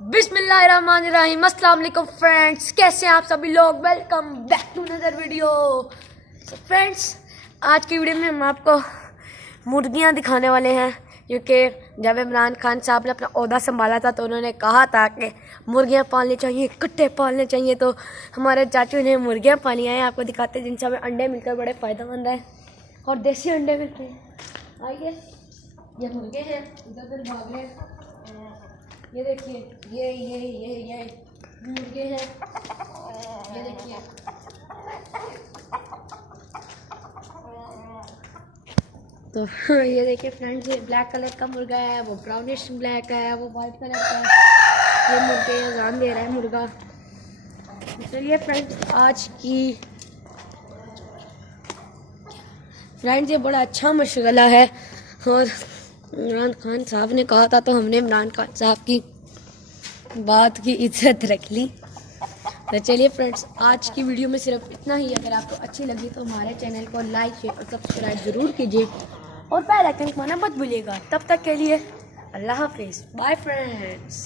बिस्मिल्लाहिर्रहमानिर्रहीम। अस्सलाम वालेकुम फ्रेंड्स, कैसे हैं आप सभी लोग। Welcome back to another video. Friends, आज की वीडियो में हम आपको मुर्गियां दिखाने वाले हैं, क्योंकि जब इमरान खान साहब ने अपना ओहदा संभाला था तो उन्होंने कहा था कि मुर्गियां पालनी चाहिए, कट्टे पालने चाहिए। तो हमारे चाचू ने मुर्गियां पाली हैं, आपको दिखाते हैं, जिनसे हमें अंडे मिलकर बड़े फ़ायदेमंद है और देसी अंडे मिलते हैं। आइए, ये मुर्गे हैं, इधर उधर भाग रहे हैं। ये देखिए, ये मुर्गे हैं। ये देखिए, तो ये देखिए फ्रेंड्स, ये ब्लैक कलर का मुर्गा है, वो ब्राउनिश ब्लैक है, वो वाइट कलर का है। ये मुर्गे अजान दे रहा है मुर्गा। चलिए फ्रेंड्स, आज की फ्रेंड्स ये बड़ा अच्छा मशगला है और इमरान खान साहब ने कहा था तो हमने इमरान खान साहब की बात की इज्जत रख ली। तो चलिए फ्रेंड्स, आज की वीडियो में सिर्फ इतना ही। अगर आपको अच्छी लगी तो हमारे चैनल को लाइक शेयर और सब्सक्राइब ज़रूर कीजिए और बेल आइकन दबाना मत भूलिएगा। तब तक के लिए अल्लाह हाफिज़, बाय फ्रेंड्स।